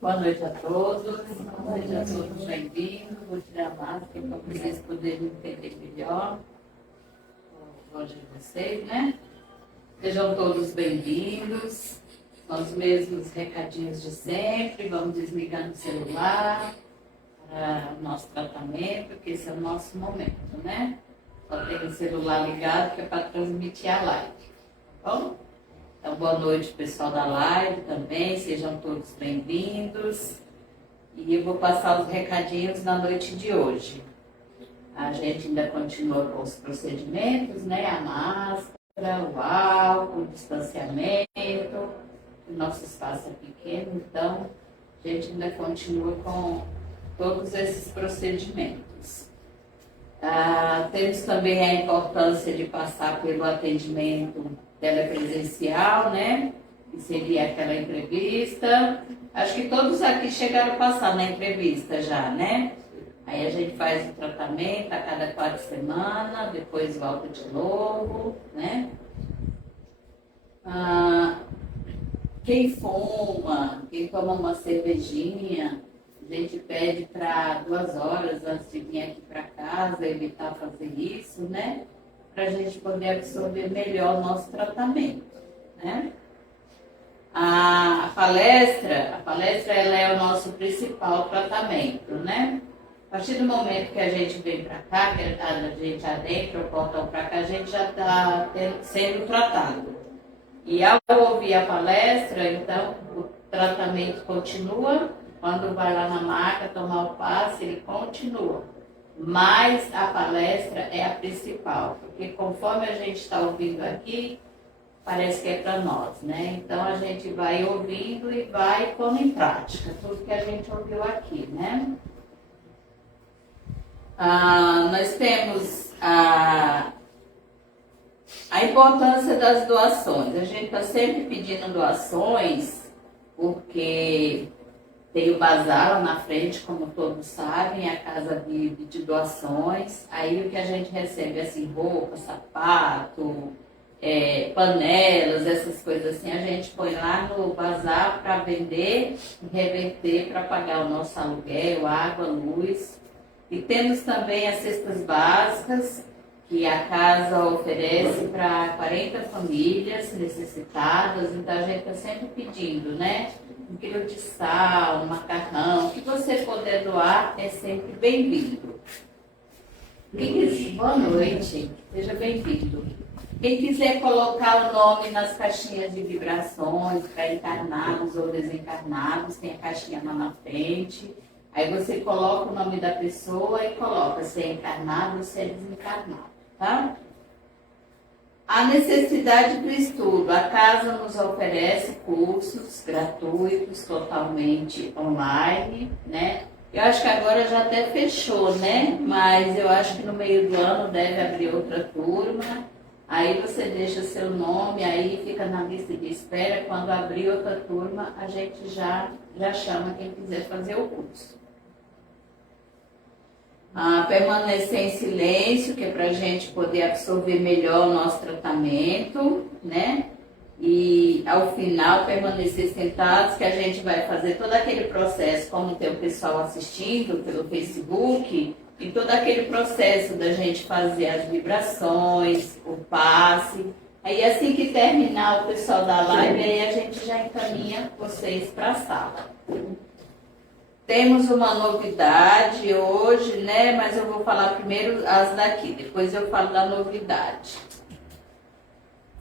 Boa noite a todos. Boa noite a todos, bem-vindos. Vou tirar a máscara para vocês poderem entender melhor a voz de vocês, né? Sejam todos bem-vindos. Os mesmos recadinhos de sempre. Vamos desligando o celular para o nosso tratamento, porque esse é o nosso momento, né? Só tem o celular ligado que é para transmitir a live, tá bom? Então, boa noite, pessoal da live também, sejam todos bem-vindos. E eu vou passar os recadinhos na noite de hoje. A gente ainda continua com os procedimentos, né? A máscara, o álcool, o distanciamento. O nosso espaço é pequeno, então a gente ainda continua com todos esses procedimentos. Temos também a importância de passar pelo atendimento telepresencial, né? Que seria aquela entrevista. Acho que todos aqui chegaram a passar na entrevista já, né? Aí a gente faz o tratamento a cada 4 semanas, depois volta de novo, né? Quem fuma, quem toma uma cervejinha, a gente pede para 2 horas antes de vir aqui para casa, evitar fazer isso, né? Para a gente poder absorver melhor o nosso tratamento, né? A palestra ela é o nosso principal tratamento, né? A partir do momento que a gente vem para cá, que a gente adentra o portão para cá, a gente já está sendo tratado. E ao ouvir a palestra, então, o tratamento continua. Quando vai lá na maca tomar o passe, ele continua. Mas a palestra é a principal, porque conforme a gente está ouvindo aqui, parece que é para nós, né? Então a gente vai ouvindo e vai pondo em prática tudo que a gente ouviu aqui, né? Nós temos a importância das doações. A gente está sempre pedindo doações, porque tem o bazar lá na frente, como todos sabem, a casa vive de doações. Aí o que a gente recebe, assim, roupa, sapato, panelas, essas coisas assim, a gente põe lá no bazar para vender e reverter para pagar o nosso aluguel, água, luz. E temos também as cestas básicas, que a casa oferece para 40 famílias necessitadas. Então a gente está sempre pedindo, né? 1 quilo de sal, um macarrão, o que você puder doar é sempre bem-vindo. Boa noite, seja bem-vindo. Quem quiser colocar o nome nas caixinhas de vibrações para encarnados ou desencarnados, tem a caixinha lá na frente. Aí você coloca o nome da pessoa e coloca se é encarnado ou se é desencarnado, tá? A necessidade do estudo. A casa nos oferece cursos gratuitos, totalmente online, né? Eu acho que agora já até fechou, né? Mas eu acho que no meio do ano deve abrir outra turma. Aí você deixa seu nome, aí fica na lista de espera. Quando abrir outra turma, a gente já chama quem quiser fazer o curso. Permanecer em silêncio, que é para a gente poder absorver melhor o nosso tratamento, né? E ao final permanecer sentados, que a gente vai fazer todo aquele processo, como tem o pessoal assistindo pelo Facebook, e todo aquele processo da gente fazer as vibrações, o passe. Aí assim que terminar o pessoal da live, aí a gente já encaminha vocês para a sala. Temos uma novidade hoje, né? Mas eu vou falar primeiro as daqui, depois eu falo da novidade.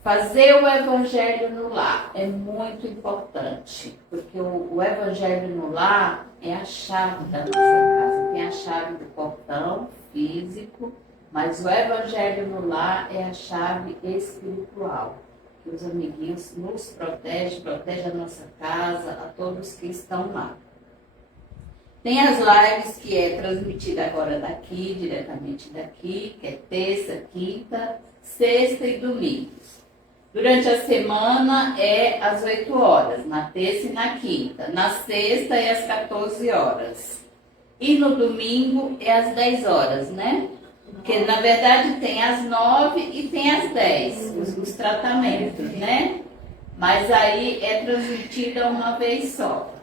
Fazer o evangelho no lar é muito importante, porque o evangelho no lar é a chave da nossa casa. Tem a chave do portão físico, mas o evangelho no lar é a chave espiritual. Que os amiguinhos nos protege a nossa casa, a todos que estão lá. Tem as lives que é transmitida agora daqui, diretamente daqui, que é terça, quinta, sexta e domingo. Durante a semana é às 8 horas, na terça e na quinta. Na sexta é às 14 horas. E no domingo é às 10 horas, né? Porque na verdade tem às 9 e tem às 10, os tratamentos, né? Mas aí é transmitida uma vez só.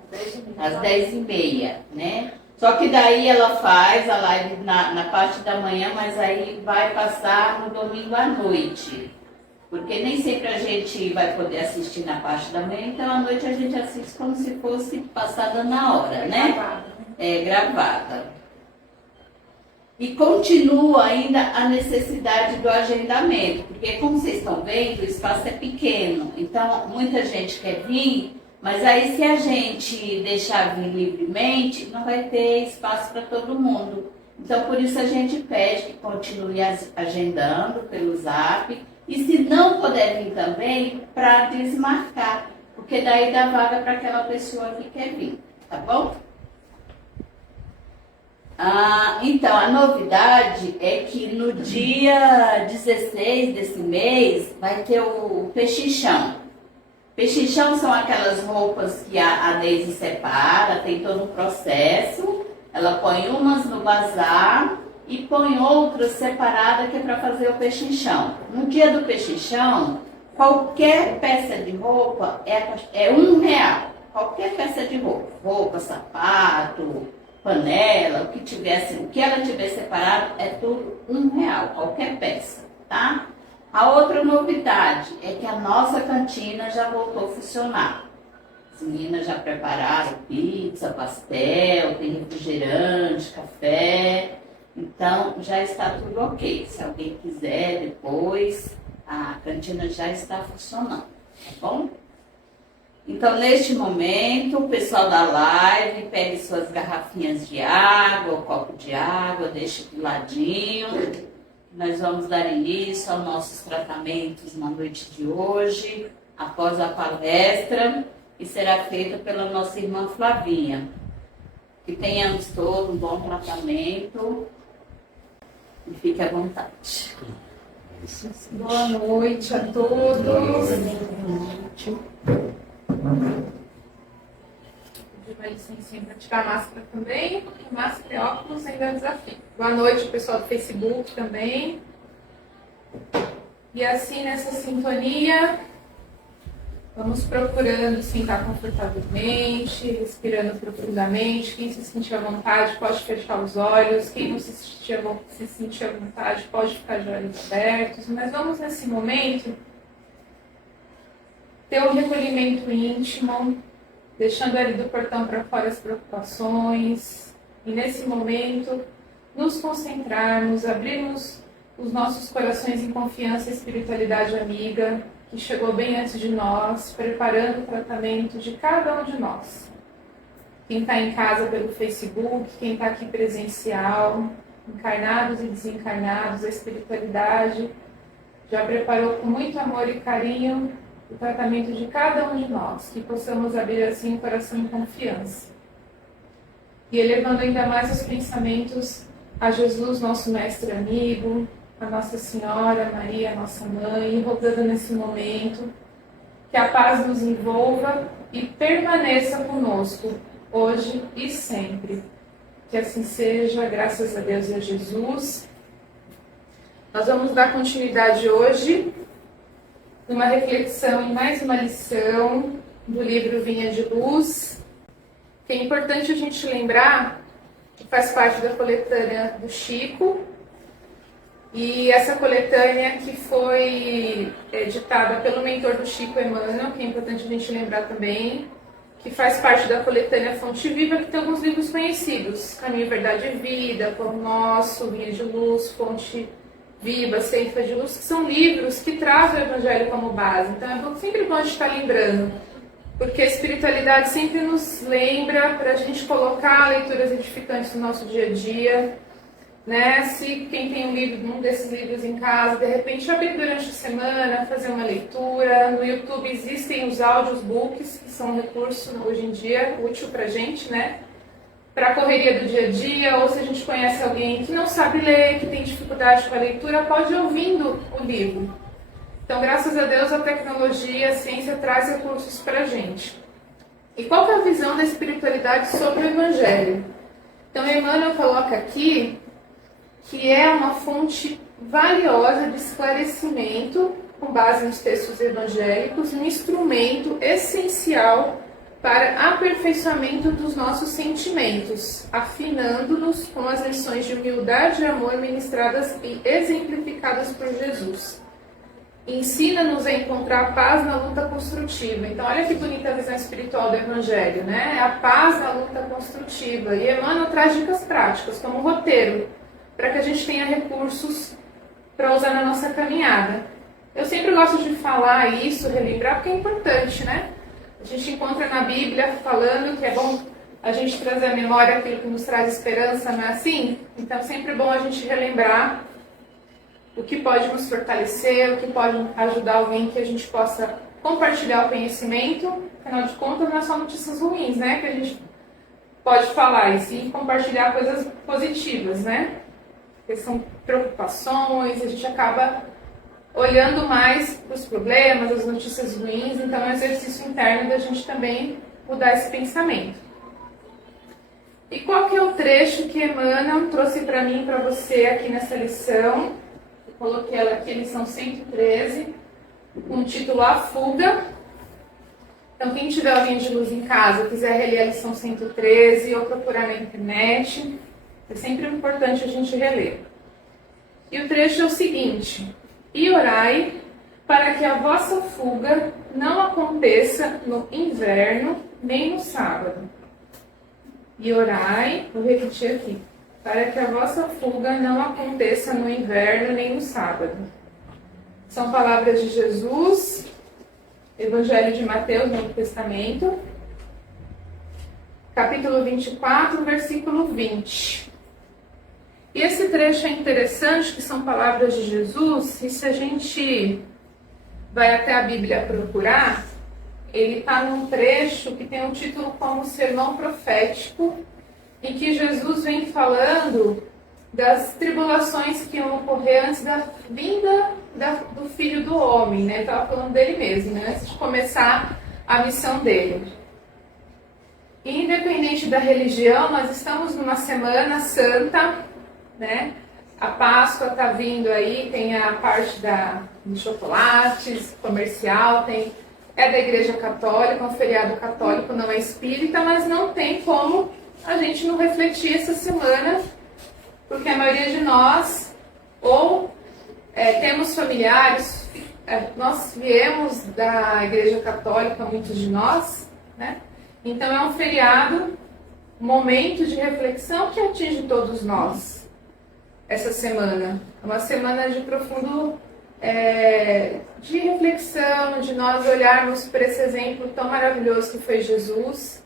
Às 10h30, né? Só que daí ela faz a live na parte da manhã, mas aí vai passar no domingo à noite. Porque nem sempre a gente vai poder assistir na parte da manhã, então à noite a gente assiste como se fosse passada na hora, né? É gravada. E continua ainda a necessidade do agendamento, porque como vocês estão vendo, o espaço é pequeno, então muita gente quer vir, mas aí se a gente deixar vir livremente, não vai ter espaço para todo mundo. Então por isso a gente pede que continue agendando pelo Zap, e se não puder vir também, para desmarcar, porque daí dá vaga para aquela pessoa que quer vir, tá bom? Então, a novidade é que no dia 16 desse mês vai ter o pechinchão. Pechinchão são aquelas roupas que a Deise separa, tem todo um processo. Ela põe umas no bazar e põe outras separadas que é para fazer o pechinchão. No dia do pechinchão, qualquer peça de roupa é R$1. Qualquer peça de roupa, sapato, panela, o que ela tiver separado é tudo R$1, qualquer peça, tá? A outra novidade é que a nossa cantina já voltou a funcionar. As meninas já prepararam pizza, pastel, tem refrigerante, café, então já está tudo ok. Se alguém quiser depois, a cantina já está funcionando, tá bom? Então, neste momento, o pessoal da live pegue suas garrafinhas de água, o copo de água, deixe do ladinho. Nós vamos dar início aos nossos tratamentos na noite de hoje, após a palestra, que será feita pela nossa irmã Flavinha. Que tenhamos todos um bom tratamento e fique à vontade. Boa noite a todos. Boa noite. Pedir uma licencinha para tirar a máscara também, porque máscara e óculos ainda é um desafio. Boa noite, pessoal do Facebook também. E assim, nessa sintonia, vamos procurando sentar confortavelmente, respirando profundamente. Quem se sentir à vontade pode fechar os olhos. Quem não se sentir à vontade pode ficar de olhos abertos. Mas vamos, nesse momento, ter um recolhimento íntimo, deixando ali do portão para fora as preocupações. E nesse momento, nos concentrarmos, abrirmos os nossos corações em confiança e espiritualidade amiga, que chegou bem antes de nós, preparando o tratamento de cada um de nós. Quem está em casa pelo Facebook, quem está aqui presencial, encarnados e desencarnados, a espiritualidade já preparou com muito amor e carinho o tratamento de cada um de nós, que possamos abrir assim o coração em confiança. E elevando ainda mais os pensamentos a Jesus, nosso mestre amigo, a Nossa Senhora, Maria, nossa mãe, e rogando nesse momento que a paz nos envolva e permaneça conosco, hoje e sempre. Que assim seja, graças a Deus e a Jesus. Nós vamos dar continuidade hoje numa reflexão em mais uma lição do livro Vinha de Luz, que é importante a gente lembrar que faz parte da coletânea do Chico, e essa coletânea que foi editada pelo mentor do Chico, Emmanuel, que é importante a gente lembrar também, que faz parte da coletânea Fonte Viva, que tem alguns livros conhecidos, Caminho, Verdade e Vida, Pão Nosso, Vinha de Luz, Fonte Viva, Ceifa de Luz, que são livros que trazem o Evangelho como base. Então é sempre bom a gente estar lembrando, porque a espiritualidade sempre nos lembra para a gente colocar leituras edificantes no nosso dia a dia, né? Se quem tem um desses livros em casa, de repente abrir durante a semana, fazer uma leitura. No YouTube existem os audiobooks, que são um recurso hoje em dia útil para a gente, né? Para a correria do dia a dia, ou se a gente conhece alguém que não sabe ler, que tem dificuldade com a leitura, pode ir ouvindo o livro. Então, graças a Deus, a tecnologia, a ciência traz recursos para a gente. E qual que é a visão da espiritualidade sobre o Evangelho? Então, Emmanuel coloca aqui que é uma fonte valiosa de esclarecimento, com base nos textos evangélicos, um instrumento essencial para aperfeiçoamento dos nossos sentimentos, afinando-nos com as lições de humildade e amor ministradas e exemplificadas por Jesus. Ensina-nos a encontrar paz na luta construtiva. Então, olha que bonita a visão espiritual do Evangelho, né? A paz na luta construtiva. E Emmanuel traz dicas práticas, como roteiro, para que a gente tenha recursos para usar na nossa caminhada. Eu sempre gosto de falar isso, relembrar, porque é importante, né? A gente encontra na Bíblia falando que é bom a gente trazer à memória aquilo que nos traz esperança, não é assim? Então, sempre é bom a gente relembrar o que pode nos fortalecer, o que pode ajudar alguém que a gente possa compartilhar o conhecimento. Afinal de contas, não é só notícias ruins, né? Que a gente pode falar, e sim compartilhar coisas positivas, né? Porque são preocupações, a gente acaba olhando mais para os problemas, as notícias ruins, então é um exercício interno da gente também mudar esse pensamento. E qual que é o trecho que Emmanuel trouxe para mim e para você aqui nessa lição? Eu coloquei ela aqui, lição 113, com o título A Fuga. Então, quem tiver alguém de luz em casa, quiser reler a lição 113 ou procurar na internet, é sempre importante a gente reler. E o trecho é o seguinte: e orai para que a vossa fuga não aconteça no inverno nem no sábado. E orai, vou repetir aqui, para que a vossa fuga não aconteça no inverno nem no sábado. São palavras de Jesus, Evangelho de Mateus, Novo Testamento, capítulo 24, versículo 20. E esse trecho é interessante, que são palavras de Jesus, e se a gente vai até a Bíblia procurar, ele está num trecho que tem um título como Sermão Profético, em que Jesus vem falando das tribulações que iam ocorrer antes da vinda do Filho do Homem, né? Ele estava falando dele mesmo, né? Antes de começar a missão dele. E independente da religião, nós estamos numa semana santa, né? A Páscoa está vindo aí, tem a parte dos chocolates, comercial, é da Igreja Católica, um feriado católico, não é espírita, mas não tem como a gente não refletir essa semana, porque a maioria de nós, ou temos familiares, nós viemos da Igreja Católica, muitos de nós, né? Então é um feriado, um momento de reflexão que atinge todos nós. Essa semana, uma semana de profundo de reflexão, de nós olharmos para esse exemplo tão maravilhoso que foi Jesus.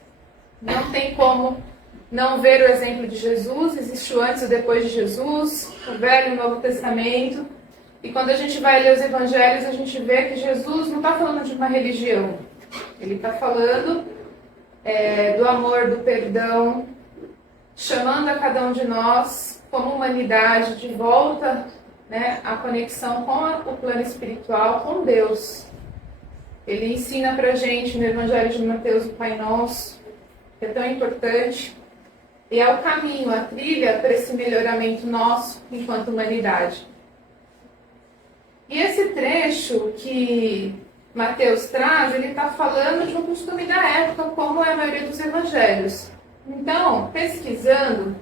Não tem como não ver o exemplo de Jesus, existe o antes e o depois de Jesus, o Velho e o Novo Testamento. E quando a gente vai ler os Evangelhos, a gente vê que Jesus não está falando de uma religião, ele está falando do amor, do perdão, chamando a cada um de nós como humanidade de volta, né, a conexão com o plano espiritual, com Deus. Ele ensina pra gente no Evangelho de Mateus o Pai Nosso, que é tão importante, e é o caminho, a trilha para esse melhoramento nosso enquanto humanidade. E esse trecho que Mateus traz, ele está falando de um costume da época, como é a maioria dos evangelhos. Então, pesquisando,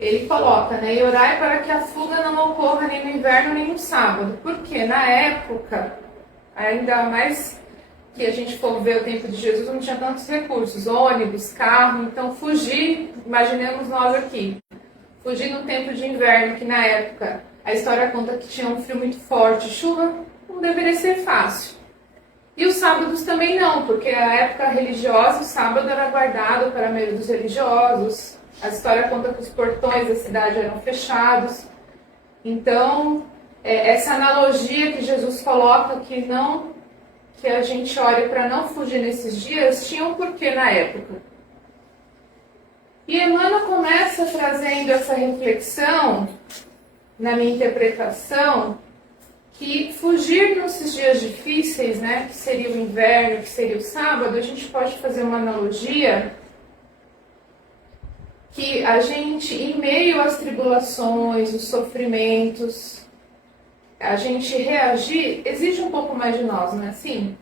ele coloca, né, e orai para que a fuga não ocorra nem no inverno nem no sábado. Porque na época, ainda mais que a gente for ver o tempo de Jesus, não tinha tantos recursos, ônibus, carro, então fugir, imaginemos nós aqui, fugir no tempo de inverno, que na época a história conta que tinha um frio muito forte, chuva, não deveria ser fácil. E os sábados também não, porque na época religiosa o sábado era guardado para a maioria dos religiosos. A história conta que os portões da cidade eram fechados. Então, essa analogia que Jesus coloca que a gente olhe para não fugir nesses dias, tinha um porquê na época. E Emmanuel começa trazendo essa reflexão, na minha interpretação, que fugir nesses dias difíceis, né, que seria o inverno, que seria o sábado, a gente pode fazer uma analogia que a gente, em meio às tribulações, os sofrimentos, a gente reagir exige um pouco mais de nós, não é assim?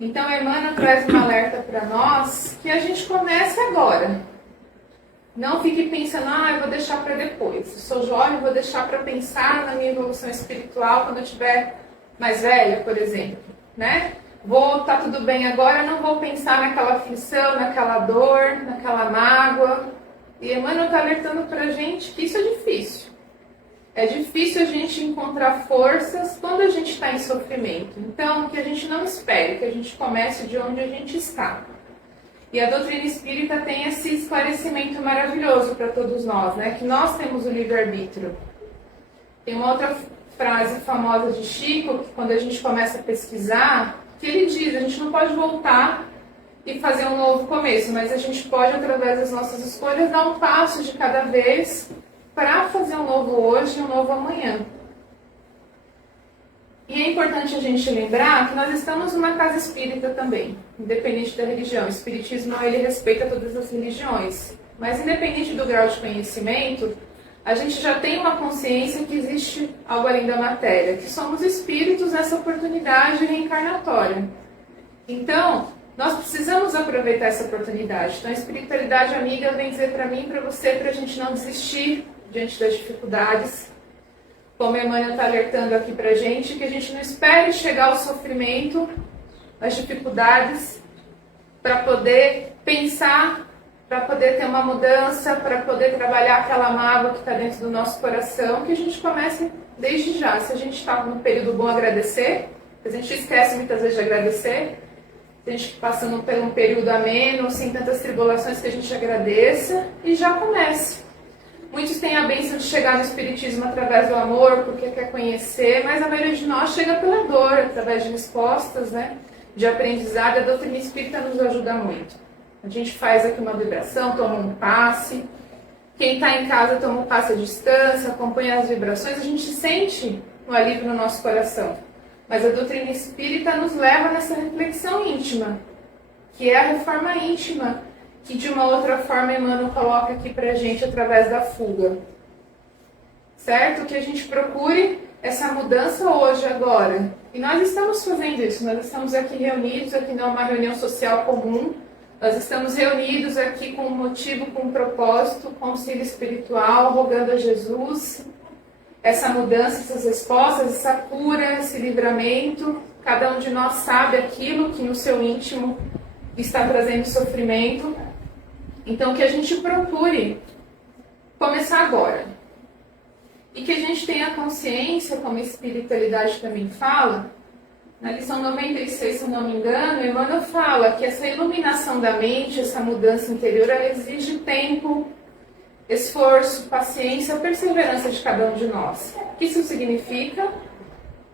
Então, Emmanuel traz um alerta para nós que a gente comece agora. Não fique pensando, eu vou deixar para depois. Eu sou jovem, vou deixar para pensar na minha evolução espiritual quando eu estiver mais velha, por exemplo, né? Tá tudo bem agora, não vou pensar naquela aflição, naquela dor, naquela mágoa. E Emmanuel está alertando para a gente que isso é difícil. É difícil a gente encontrar forças quando a gente está em sofrimento. Então, que a gente não espere, que a gente comece de onde a gente está. E a doutrina espírita tem esse esclarecimento maravilhoso para todos nós, né? Que nós temos o livre-arbítrio. Tem uma outra frase famosa de Chico, que quando a gente começa a pesquisar, que ele diz, a gente não pode voltar e fazer um novo começo, mas a gente pode, através das nossas escolhas, dar um passo de cada vez para fazer um novo hoje e um novo amanhã. E é importante a gente lembrar que nós estamos numa casa espírita também, independente da religião. O espiritismo, ele respeita todas as religiões, mas independente do grau de conhecimento, a gente já tem uma consciência que existe algo além da matéria, que somos espíritos nessa oportunidade reencarnatória. Então, nós precisamos aproveitar essa oportunidade. Então, a espiritualidade amiga vem dizer para mim e para você, para a gente não desistir diante das dificuldades. Como a Emmanuel está alertando aqui para a gente, que a gente não espere chegar ao sofrimento, às dificuldades, para poder pensar, para poder ter uma mudança, para poder trabalhar aquela mágoa que está dentro do nosso coração, que a gente comece desde já. Se a gente está num período bom, agradecer. A gente esquece muitas vezes de agradecer. Se a gente está passando por um período ameno, sem tantas tribulações, que a gente agradeça e já comece. Muitos têm a bênção de chegar no Espiritismo através do amor, porque quer conhecer, mas a maioria de nós chega pela dor, através de respostas, né, de aprendizado. A doutrina espírita nos ajuda muito. A gente faz aqui uma vibração, toma um passe. Quem está em casa toma um passe à distância, acompanha as vibrações, a gente sente um alívio no nosso coração. Mas a doutrina espírita nos leva nessa reflexão íntima, que é a reforma íntima, que de uma outra forma Emmanuel coloca aqui pra gente através da fuga. Certo? Que a gente procure essa mudança hoje, agora. E nós estamos fazendo isso, nós estamos aqui reunidos, aqui não é uma reunião social comum, nós estamos reunidos aqui com um motivo, com um propósito, com auxílio espiritual, rogando a Jesus essa mudança, essas respostas, essa cura, esse livramento. Cada um de nós sabe aquilo que no seu íntimo está trazendo sofrimento. Então, que a gente procure começar agora. E que a gente tenha consciência, como a espiritualidade também fala, na lição 96, se eu não me engano, Emmanuel fala que essa iluminação da mente, essa mudança interior, ela exige tempo, esforço, paciência, perseverança de cada um de nós. O que isso significa?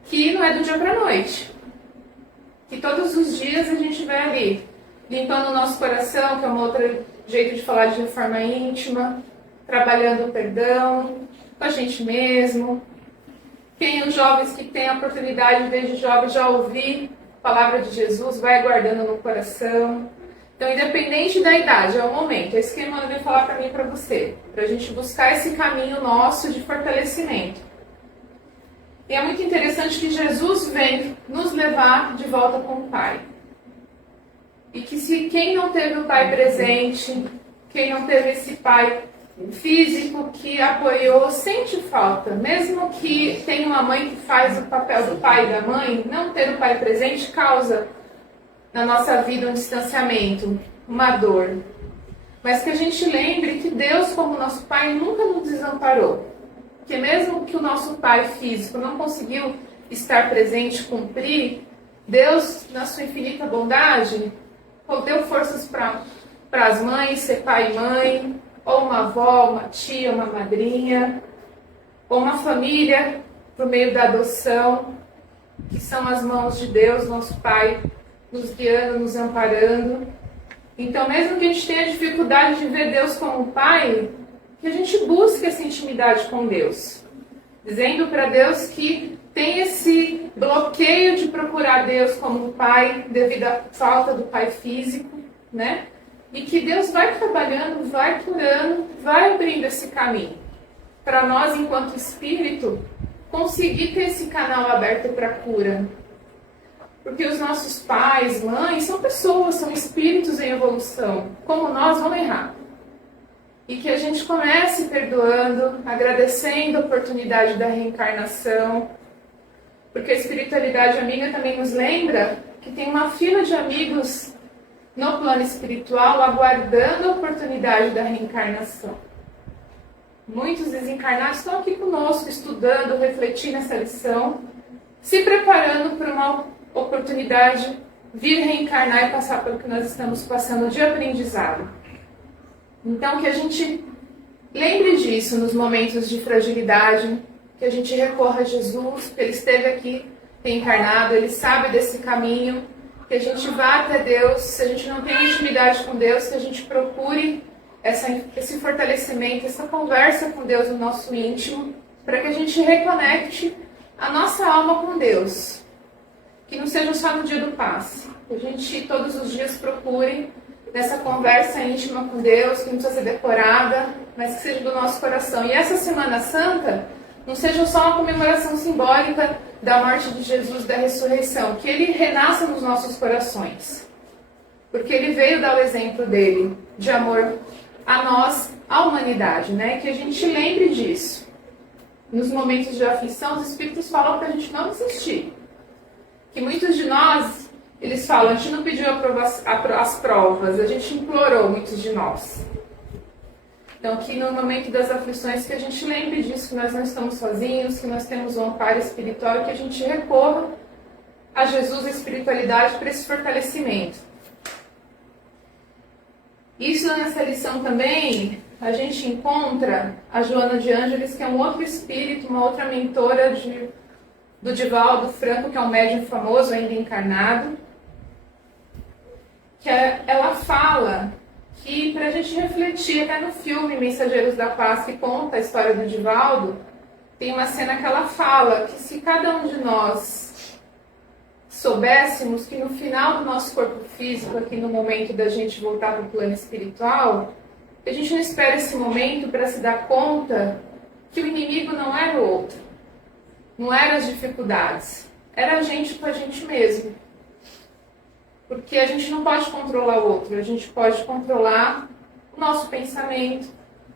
Que não é do dia para a noite. Que todos os dias a gente vai ali, limpando o nosso coração, que é um outro jeito de falar de reforma íntima, trabalhando o perdão, com a gente mesmo. Quem os jovens que têm a oportunidade, desde jovens, já ouvir a palavra de Jesus, vai guardando no coração. Então, independente da idade, é o momento. É isso que Emmanuel veio falar para mim e para você, para a gente buscar esse caminho nosso de fortalecimento. E é muito interessante que Jesus vem nos levar de volta com o Pai. E que se quem não teve o Pai presente, quem não teve esse Pai físico que apoiou, sente falta. Mesmo que tenha uma mãe que faz o papel do pai e da mãe, não ter o pai presente causa na nossa vida um distanciamento, uma dor. Mas que a gente lembre que Deus, como nosso Pai, nunca nos desamparou. Que mesmo que o nosso Pai físico não conseguiu estar presente, cumprir, Deus, na sua infinita bondade, deu forças para as mães, ser pai e mãe, ou uma avó, uma tia, uma madrinha, ou uma família, por meio da adoção, que são as mãos de Deus, nosso Pai, nos guiando, nos amparando. Então, mesmo que a gente tenha dificuldade de ver Deus como Pai, que a gente busque essa intimidade com Deus, dizendo para Deus que tem esse bloqueio de procurar Deus como Pai, devido à falta do Pai físico, né? E que Deus vai trabalhando, vai curando, vai abrindo esse caminho. Para nós, enquanto espírito, conseguir ter esse canal aberto para cura. Porque os nossos pais, mães, são pessoas, são espíritos em evolução. Como nós, vão errar. E que a gente comece perdoando, agradecendo a oportunidade da reencarnação. Porque a espiritualidade amiga também nos lembra que tem uma fila de amigos no plano espiritual aguardando a oportunidade da reencarnação. Muitos desencarnados estão aqui conosco, estudando, refletindo essa lição, se preparando para uma oportunidade vir reencarnar e passar pelo que nós estamos passando de aprendizado. Então, que a gente lembre disso nos momentos de fragilidade, que a gente recorra a Jesus, porque Ele esteve aqui reencarnado, Ele sabe desse caminho, que a gente vá até Deus, se a gente não tem intimidade com Deus, que a gente procure esse fortalecimento, essa conversa com Deus no nosso íntimo, para que a gente reconecte a nossa alma com Deus. Que não seja só no dia do passe, que a gente todos os dias procure nessa conversa íntima com Deus, que não precisa ser decorada, mas que seja do nosso coração. E essa Semana Santa não seja só uma comemoração simbólica da morte de Jesus, da ressurreição, que Ele renasça nos nossos corações. Porque Ele veio dar o exemplo dele, de amor a nós, à humanidade, né? Que a gente lembre disso. Nos momentos de aflição, os Espíritos falam para a gente não desistir. Que muitos de nós, eles falam, a gente não pediu as provas, a gente implorou, muitos de nós. Então, que no momento das aflições, que a gente lembre disso, que nós não estamos sozinhos, que nós temos um amparo espiritual, que a gente recorra a Jesus e a espiritualidade para esse fortalecimento. Isso nessa lição também, a gente encontra a Joana de Ângeles, que é um outro espírito, uma outra mentora do Divaldo Franco, que é um médium famoso, ainda encarnado, que ela fala que, para a gente refletir, até no filme Mensageiros da Paz, que conta a história do Divaldo, tem uma cena que ela fala que se cada um de nós soubéssemos que no final do nosso corpo físico, aqui no momento da gente voltar para o plano espiritual, a gente não espera esse momento para se dar conta que o inimigo não era o outro, não eram as dificuldades, era a gente com a gente mesmo. Porque a gente não pode controlar o outro, a gente pode controlar o nosso pensamento,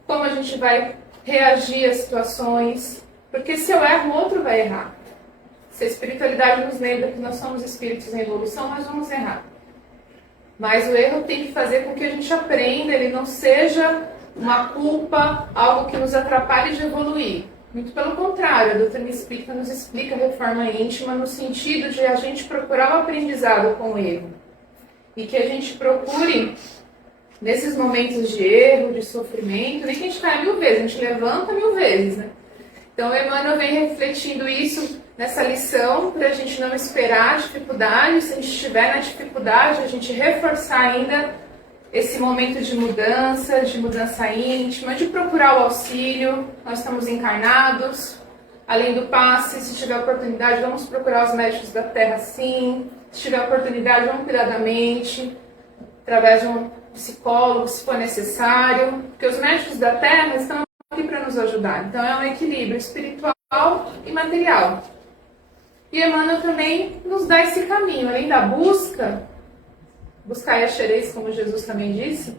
como a gente vai reagir às situações, porque se eu erro, o outro vai errar. Se a espiritualidade nos lembra que nós somos espíritos em evolução, nós vamos errar. Mas o erro tem que fazer com que a gente aprenda, ele não seja uma culpa, algo que nos atrapalhe de evoluir. Muito pelo contrário, a doutrina espírita nos explica a reforma íntima no sentido de a gente procurar o aprendizado com o erro. E que a gente procure, nesses momentos de erro, de sofrimento, nem que a gente caia 1000 vezes, a gente levanta 1000 vezes, né? Então, o Emmanuel vem refletindo isso nessa lição, para a gente não esperar a dificuldade, se a gente estiver na dificuldade, a gente reforçar ainda esse momento de mudança íntima, de procurar o auxílio. Nós estamos encarnados, além do passe, se tiver oportunidade, vamos procurar os médicos da Terra, sim. Se tiver oportunidade, vamos cuidar da mente, através de um psicólogo, se for necessário, porque os médicos da Terra estão aqui para nos ajudar. Então, é um equilíbrio espiritual e material. E Emmanuel também nos dá esse caminho, além da buscar e achareis, como Jesus também disse,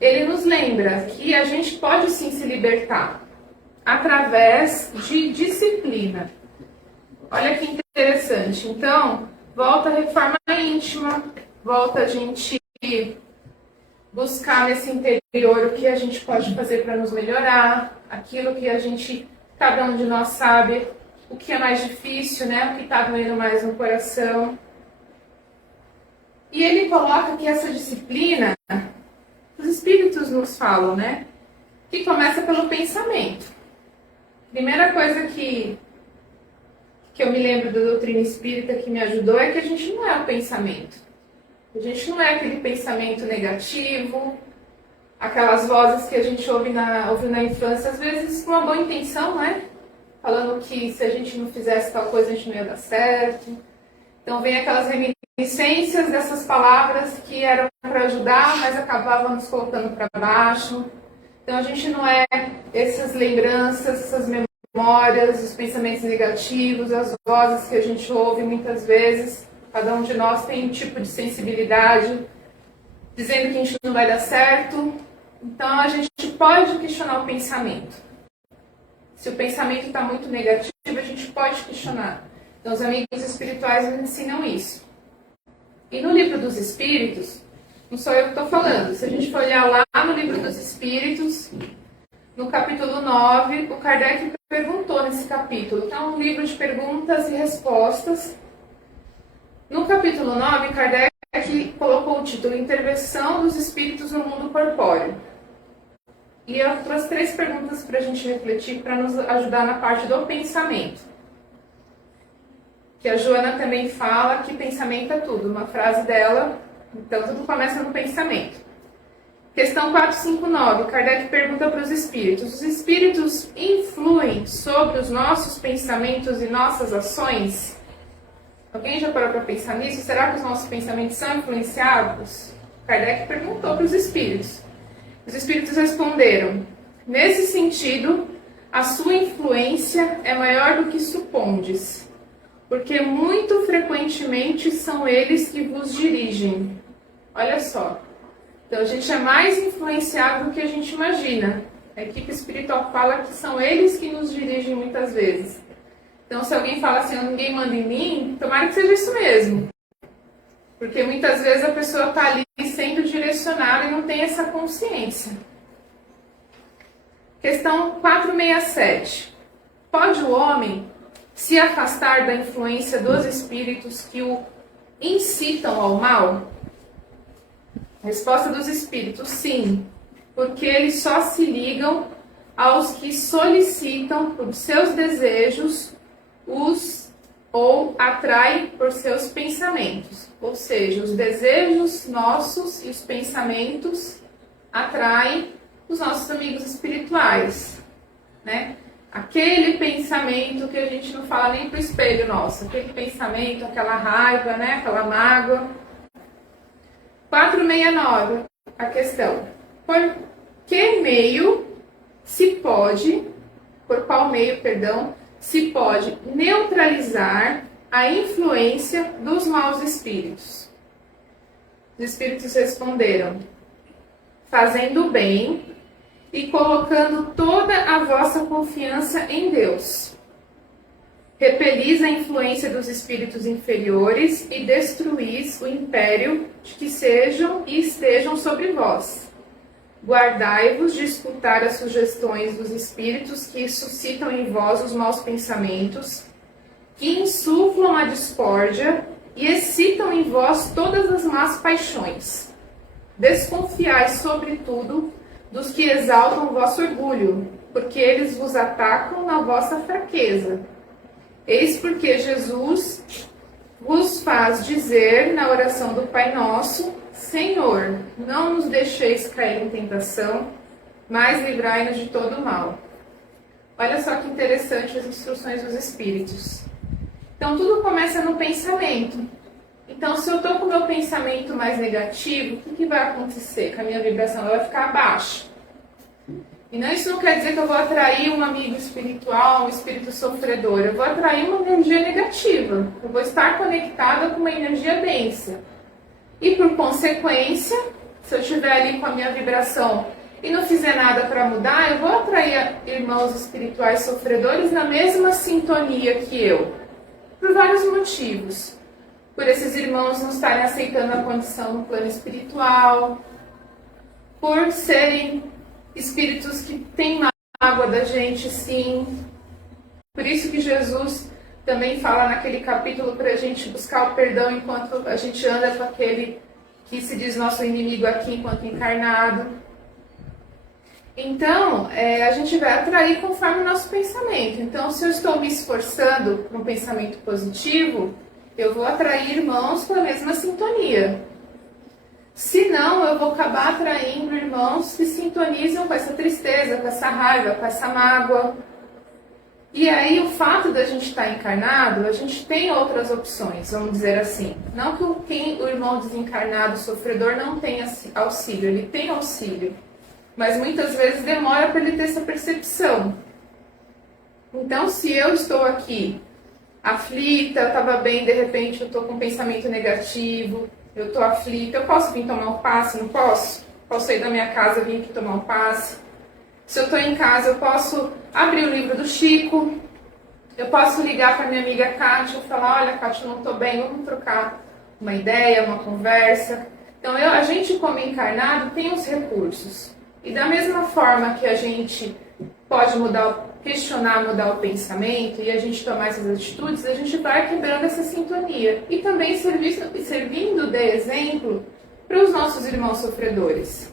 ele nos lembra que a gente pode sim se libertar através de disciplina. Olha que interessante. Então, volta a reforma íntima, volta a gente buscar nesse interior o que a gente pode fazer para nos melhorar, aquilo que cada um de nós sabe, o que é mais difícil, né? O que está doendo mais no coração. E ele coloca que essa disciplina, os espíritos nos falam, né? Que começa pelo pensamento. Primeira coisa que eu me lembro da doutrina espírita que me ajudou é que a gente não é o pensamento. A gente não é aquele pensamento negativo, aquelas vozes que a gente ouviu na infância, às vezes com uma boa intenção, né? Falando que se a gente não fizesse tal coisa, a gente não ia dar certo. Então vem aquelas reminiscências dessas palavras que eram para ajudar, mas acabavam nos colocando para baixo. Então a gente não é essas lembranças, essas memórias, os pensamentos negativos, as vozes que a gente ouve muitas vezes, Cada um de nós tem um tipo de sensibilidade, dizendo que a gente não vai dar certo. Então, a gente pode questionar o pensamento. Se o pensamento está muito negativo, a gente pode questionar. Então, os amigos espirituais nos ensinam isso. E no livro dos Espíritos, não sou eu que estou falando. Se a gente for olhar lá no livro dos Espíritos, no capítulo 9, o Kardec perguntou nesse capítulo. Então, é um livro de perguntas e respostas. No capítulo 9, Kardec colocou o título Intervenção dos Espíritos no Mundo Corpóreo. E eu trouxe 3 perguntas para a gente refletir, para nos ajudar na parte do pensamento. Que a Joana também fala que pensamento é tudo. Uma frase dela, então tudo começa no pensamento. Questão 459, Kardec pergunta para os espíritos. Os espíritos influem sobre os nossos pensamentos e nossas ações? Alguém já parou para pensar nisso? Será que os nossos pensamentos são influenciados? Kardec perguntou para os espíritos. Os espíritos responderam: nesse sentido, a sua influência é maior do que supondes, porque muito frequentemente são eles que vos dirigem. Olha só. Então, a gente é mais influenciado do que a gente imagina. A equipe espiritual fala que são eles que nos dirigem muitas vezes. Então, se alguém fala assim, ninguém manda em mim, tomara que seja isso mesmo. Porque muitas vezes a pessoa está ali sendo direcionada e não tem essa consciência. Questão 467. Pode o homem se afastar da influência dos espíritos que o incitam ao mal? Resposta dos espíritos: sim, porque eles só se ligam aos que solicitam por seus desejos ou atraem por seus pensamentos. Ou seja, os desejos nossos e os pensamentos atraem os nossos amigos espirituais, né? Aquele pensamento que a gente não fala nem pro espelho nosso, aquele pensamento, aquela raiva, né? Aquela mágoa. 469, a questão. Por qual meio, se pode neutralizar a influência dos maus espíritos? Os espíritos responderam: fazendo o bem e colocando toda a vossa confiança em Deus. Repelis a influência dos espíritos inferiores e destruís o império de que sejam e estejam sobre vós. Guardai-vos de escutar as sugestões dos espíritos que suscitam em vós os maus pensamentos, que insuflam a discórdia e excitam em vós todas as más paixões. Desconfiai, sobretudo, dos que exaltam o vosso orgulho, porque eles vos atacam na vossa fraqueza. Eis porque Jesus vos faz dizer na oração do Pai Nosso: Senhor, não nos deixeis cair em tentação, mas livrai-nos de todo o mal. Olha só que interessante as instruções dos Espíritos. Então, tudo começa no pensamento. Então, se eu estou com o meu pensamento mais negativo, o que vai acontecer? Que a minha vibração vai ficar baixa. E não, isso não quer dizer que eu vou atrair um amigo espiritual, um espírito sofredor. Eu vou atrair uma energia negativa. Eu vou estar conectada com uma energia densa. E por consequência, se eu estiver ali com a minha vibração e não fizer nada para mudar, eu vou atrair irmãos espirituais sofredores na mesma sintonia que eu. Por vários motivos. Por esses irmãos não estarem aceitando a condição no plano espiritual. Por serem espíritos que têm mágoa da gente, sim. Por isso que Jesus também fala naquele capítulo para a gente buscar o perdão enquanto a gente anda com aquele que se diz nosso inimigo aqui enquanto encarnado. Então, a gente vai atrair conforme o nosso pensamento. Então, se eu estou me esforçando para um pensamento positivo, eu vou atrair irmãos com a mesma sintonia. Se não, eu vou acabar atraindo irmãos que sintonizam com essa tristeza, com essa raiva, com essa mágoa. E aí, o fato da gente estar encarnado, a gente tem outras opções, vamos dizer assim. Não que o irmão desencarnado, sofredor, não tenha auxílio, ele tem auxílio. Mas muitas vezes demora para ele ter essa percepção. Então, se eu estou aqui aflita, eu estava bem, de repente eu estou com um pensamento negativo, eu estou aflita, eu posso vir tomar um passe? Não posso? Posso sair da minha casa e vir aqui tomar um passe? Se eu estou em casa, eu posso abrir o livro do Chico, eu posso ligar para minha amiga Kátia e falar, olha Kátia, eu não estou bem, vamos trocar uma ideia, uma conversa. Então a gente como encarnado tem os recursos. E da mesma forma que a gente pode questionar, mudar o pensamento e a gente tomar essas atitudes, a gente vai quebrando essa sintonia. E também servindo de exemplo para os nossos irmãos sofredores.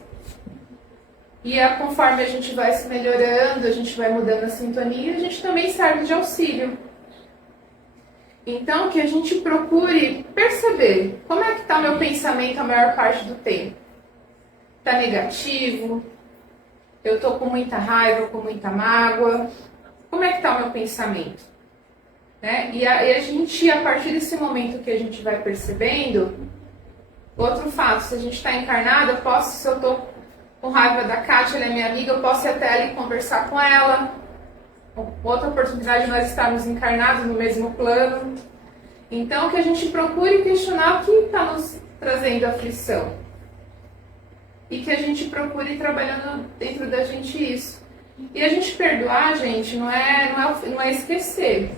E conforme a gente vai se melhorando, a gente vai mudando a sintonia, a gente também serve de auxílio. Então, que a gente procure perceber como é que está meu pensamento a maior parte do tempo. Está negativo? Eu estou com muita raiva, com muita mágoa? Como é que está o meu pensamento? Né? E a gente, a partir desse momento que a gente vai percebendo, outro fato, se a gente está encarnado, se eu estou com raiva da Kátia, ela é minha amiga, eu posso ir até ali conversar com ela. Outra oportunidade de nós estarmos encarnados no mesmo plano. Então, que a gente procure questionar o que está nos trazendo aflição. E que a gente procure ir trabalhando dentro da gente isso. E a gente perdoar, gente, não é esquecer.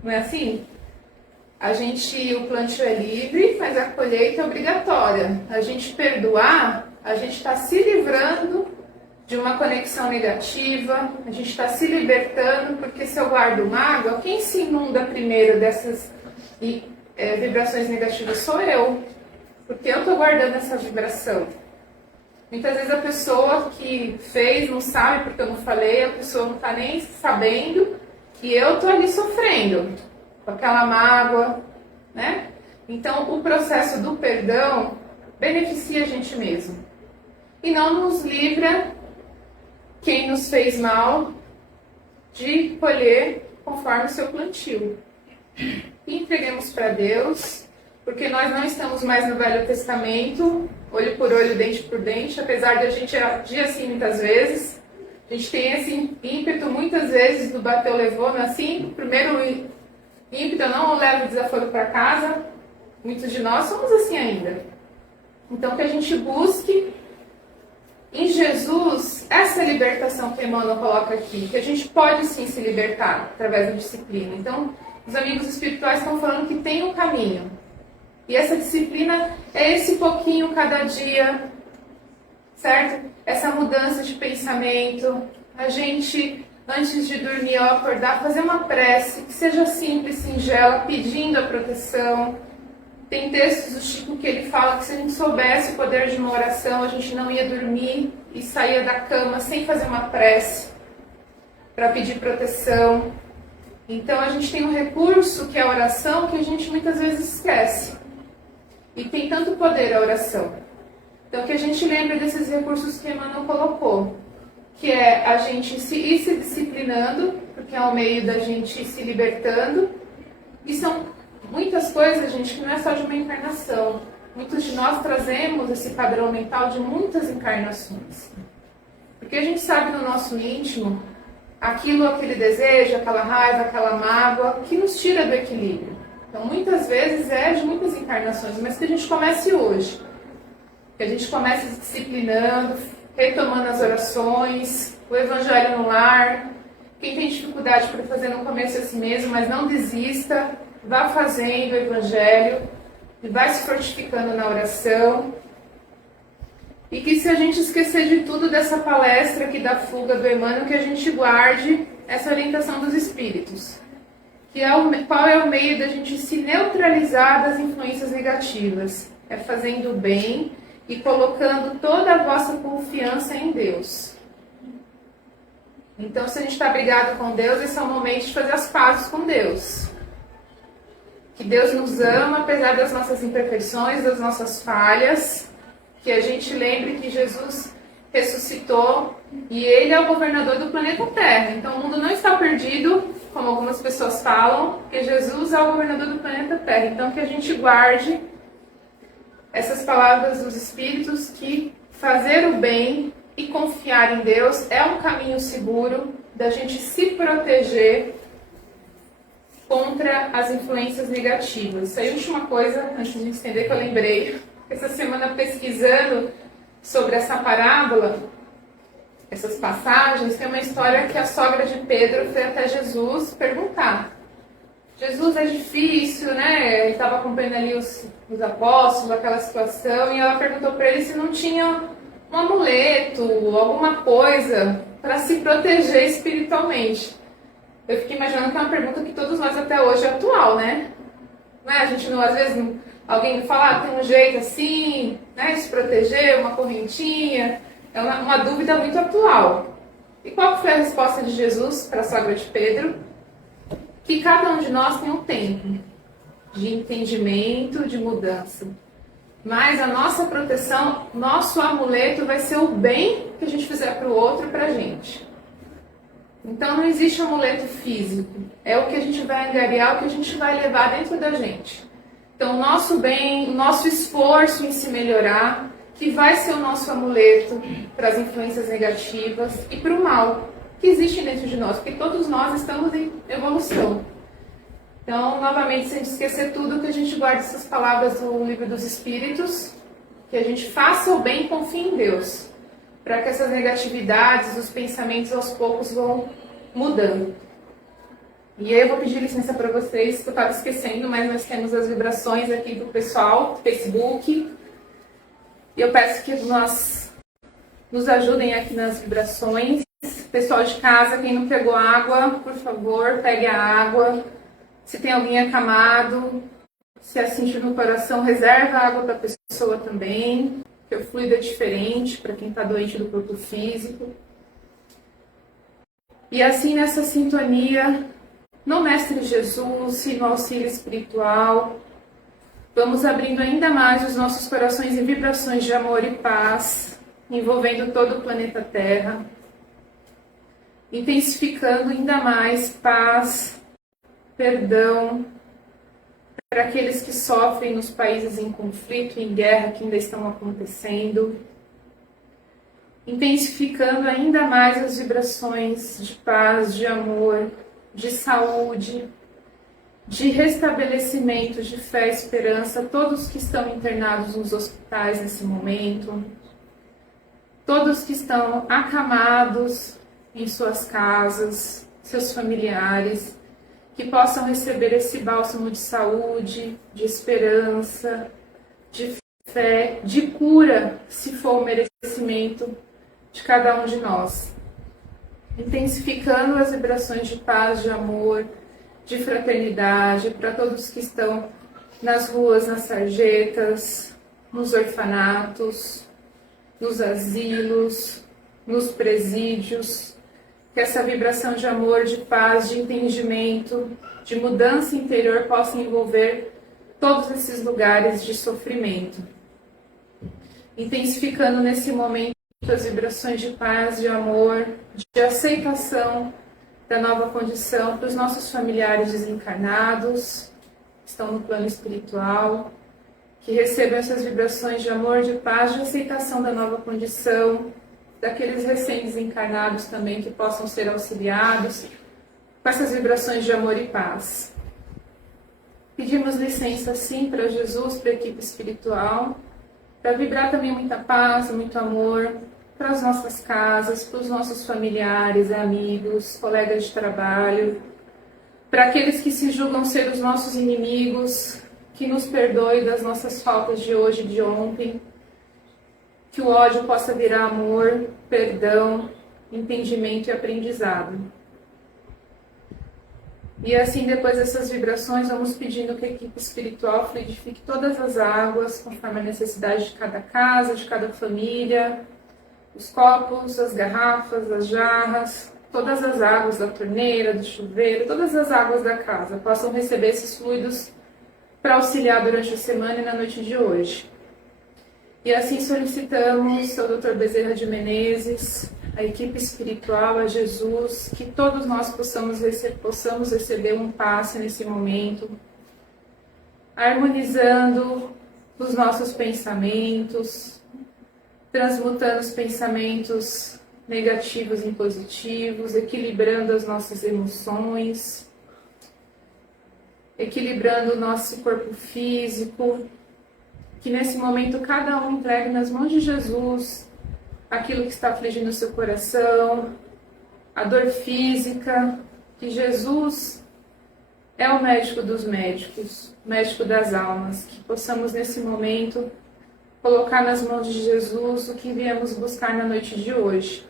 Não é assim? O plantio é livre, mas a colheita é obrigatória. A gente perdoar, a gente está se livrando de uma conexão negativa, a gente está se libertando, porque se eu guardo mágoa, quem se inunda primeiro dessas vibrações negativas sou eu, porque eu estou guardando essa vibração. Muitas vezes a pessoa que fez não sabe porque eu não falei, a pessoa não está nem sabendo que eu estou ali sofrendo com aquela mágoa, né? Então o processo do perdão beneficia a gente mesmo e não nos livra quem nos fez mal de colher conforme o seu plantio. E entreguemos para Deus, porque nós não estamos mais no Velho Testamento, olho por olho, dente por dente, apesar de a gente agir assim muitas vezes. A gente tem esse ímpeto muitas vezes do bateu, levou, não é assim? Primeiro ímpeto, eu não levo o desaforo para casa. Muitos de nós somos assim ainda. Então que a gente busque em Jesus essa libertação que Emmanuel coloca aqui, que a gente pode sim se libertar através da disciplina. Então, os amigos espirituais estão falando que tem um caminho. E essa disciplina é esse pouquinho cada dia, certo? Essa mudança de pensamento. A gente, antes de dormir ou acordar, fazer uma prece que seja simples, singela, pedindo a proteção. Tem textos do Chico que ele fala que se a gente soubesse o poder de uma oração, a gente não ia dormir e saía da cama sem fazer uma prece para pedir proteção. Então a gente tem um recurso que é a oração que a gente muitas vezes esquece. E tem tanto poder a oração. Então que a gente lembre desses recursos que Emmanuel colocou, que é a gente ir se disciplinando, porque é o meio da gente ir se libertando. E são muitas coisas, gente, que não é só de uma encarnação. Muitos de nós trazemos esse padrão mental de muitas encarnações. Porque a gente sabe no nosso íntimo aquele desejo, aquela raiva, aquela mágoa, que nos tira do equilíbrio. Então, muitas vezes é de muitas encarnações, mas que a gente comece hoje. Que a gente comece se disciplinando, retomando as orações, o evangelho no lar. Quem tem dificuldade para fazer no começo é assim mesmo, mas não desista. Vá fazendo o evangelho e vai se fortificando na oração. E que se a gente esquecer de tudo dessa palestra aqui da fuga do Emmanuel, que a gente guarde essa orientação dos espíritos. Qual é o meio da gente se neutralizar das influências negativas? É fazendo o bem e colocando toda a vossa confiança em Deus. Então, se a gente está brigado com Deus, esse é o momento de fazer as pazes com Deus. Que Deus nos ama, apesar das nossas imperfeições, das nossas falhas. Que a gente lembre que Jesus ressuscitou e Ele é o governador do planeta Terra. Então o mundo não está perdido, como algumas pessoas falam, porque Jesus é o governador do planeta Terra. Então que a gente guarde essas palavras dos Espíritos, que fazer o bem e confiar em Deus é um caminho seguro da gente se proteger contra as influências negativas. Isso aí é a última coisa, antes de estender, que eu lembrei. Essa semana, pesquisando sobre essa parábola, essas passagens, tem uma história que a sogra de Pedro foi até Jesus perguntar. Jesus, é difícil, né? Ele estava acompanhando ali os apóstolos, aquela situação, e ela perguntou para ele se não tinha um amuleto, alguma coisa para se proteger espiritualmente. Eu fiquei imaginando que é uma pergunta que todos nós até hoje é atual, né? Não é? A gente não, às vezes, alguém fala, tem um jeito assim, né, de se proteger, uma correntinha. É uma dúvida muito atual. E qual foi a resposta de Jesus para a sogra de Pedro? Que cada um de nós tem um tempo de entendimento, de mudança. Mas a nossa proteção, nosso amuleto vai ser o bem que a gente fizer para o outro e para a gente. Então não existe amuleto físico. É o que a gente vai angariar, o que a gente vai levar dentro da gente. Então o nosso bem, o nosso esforço em se melhorar, que vai ser o nosso amuleto para as influências negativas e para o mal que existe dentro de nós, porque todos nós estamos em evolução. Então, novamente, sem esquecer tudo, que a gente guarde essas palavras do Livro dos Espíritos, que a gente faça o bem e confie em Deus, para que essas negatividades, os pensamentos aos poucos vão mudando. E aí eu vou pedir licença para vocês, que eu estava esquecendo, mas nós temos as vibrações aqui do pessoal, do Facebook, e eu peço que nós nos ajudem aqui nas vibrações. Pessoal de casa, quem não pegou água, por favor, pegue a água. Se tem alguém acamado, se a sentir no coração, reserva a água para a pessoa também, porque o fluido é diferente para quem está doente do corpo físico. E assim, nessa sintonia, no Mestre Jesus e no auxílio espiritual, vamos abrindo ainda mais os nossos corações em vibrações de amor e paz, envolvendo todo o planeta Terra, intensificando ainda mais paz, perdão para aqueles que sofrem nos países em conflito, em guerra, que ainda estão acontecendo, intensificando ainda mais as vibrações de paz, de amor, de saúde, de restabelecimento, de fé e esperança, todos que estão internados nos hospitais nesse momento, todos que estão acamados em suas casas, seus familiares, que possam receber esse bálsamo de saúde, de esperança, de fé, de cura, se for o merecimento de cada um de nós. Intensificando as vibrações de paz, de amor, de fraternidade para todos que estão nas ruas, nas sarjetas, nos orfanatos, nos asilos, nos presídios, que essa vibração de amor, de paz, de entendimento, de mudança interior possa envolver todos esses lugares de sofrimento. Intensificando nesse momento as vibrações de paz, de amor, de aceitação da nova condição para os nossos familiares desencarnados, que estão no plano espiritual, que recebam essas vibrações de amor, de paz, de aceitação da nova condição, daqueles recém-desencarnados também que possam ser auxiliados com essas vibrações de amor e paz. Pedimos licença, sim, para Jesus, para a equipe espiritual, para vibrar também muita paz, muito amor para as nossas casas, para os nossos familiares, amigos, colegas de trabalho, para aqueles que se julgam ser os nossos inimigos, que nos perdoe das nossas faltas de hoje e de ontem, que o ódio possa virar amor, perdão, entendimento e aprendizado. E assim, depois dessas vibrações, vamos pedindo que a equipe espiritual fluidifique todas as águas, conforme a necessidade de cada casa, de cada família, os copos, as garrafas, as jarras, todas as águas da torneira, do chuveiro, todas as águas da casa possam receber esses fluidos para auxiliar durante a semana e na noite de hoje. E assim solicitamos ao Dr. Bezerra de Menezes, a equipe espiritual, a Jesus, que todos nós possamos receber um passe nesse momento, harmonizando os nossos pensamentos, transmutando os pensamentos negativos em positivos, equilibrando as nossas emoções, equilibrando o nosso corpo físico, que nesse momento cada um entregue nas mãos de Jesus aquilo que está afligindo o seu coração, a dor física, que Jesus é o médico dos médicos, médico das almas, que possamos nesse momento colocar nas mãos de Jesus o que viemos buscar na noite de hoje.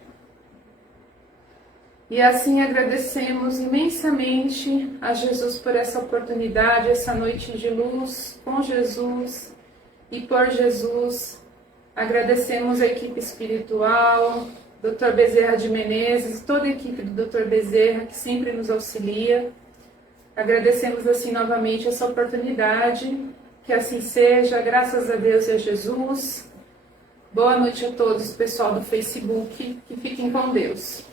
E assim agradecemos imensamente a Jesus por essa oportunidade, essa noite de luz com Jesus e por Jesus. Agradecemos a equipe espiritual, Dr. Bezerra de Menezes, toda a equipe do Dr. Bezerra que sempre nos auxilia. Agradecemos assim novamente essa oportunidade, que assim seja, graças a Deus e a Jesus. Boa noite a todos, pessoal do Facebook, que fiquem com Deus.